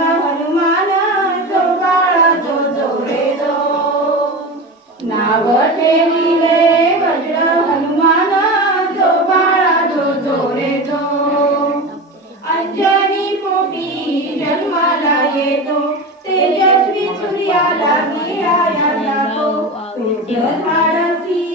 हनुमान जो बाळा जो जो रे जो नाव ठेविले वज्र हनुमान जो बाळा जो जो रे जो अंजनी पोटी जन्माला येतो तेजस्वी सूर्याला गिळाया जातो तुझ धाडसी